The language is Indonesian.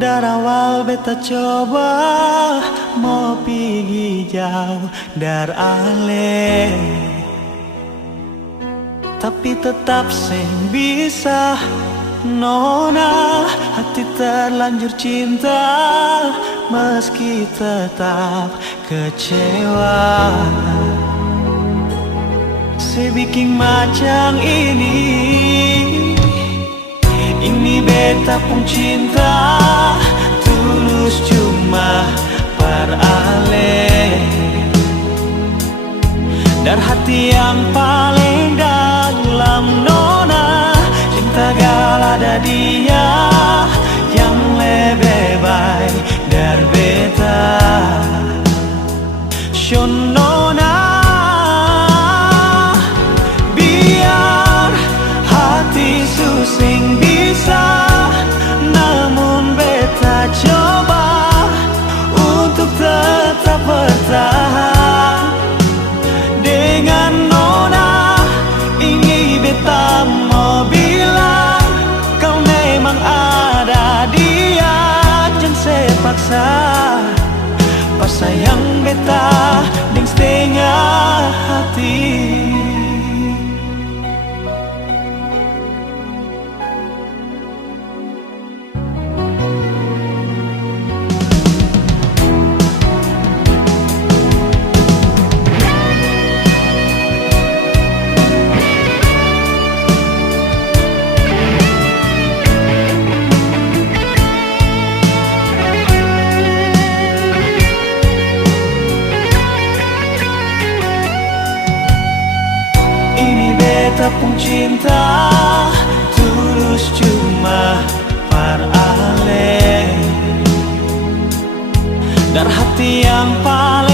Dari awal beta coba mau pergi jauh dari ale, tapi tetap seng bisa. Nona, hati terlanjur cinta meski tetap kecewa. Sebikin macam ini beta pun cinta tulus cuma per ale. Dari hati yang paling dalam nona, cinta gala ada dia yang lebih baik dari beta. Nona, biar hati susing bisa, namun beta coba untuk tetap bertahan. Dengan nona ini beta mau bilang, kau memang ada dia, jangan sepaksa. Pas sayang beta deng setengah hati. Beta pun cinta tulus cuma par ale. Dari hati yang paling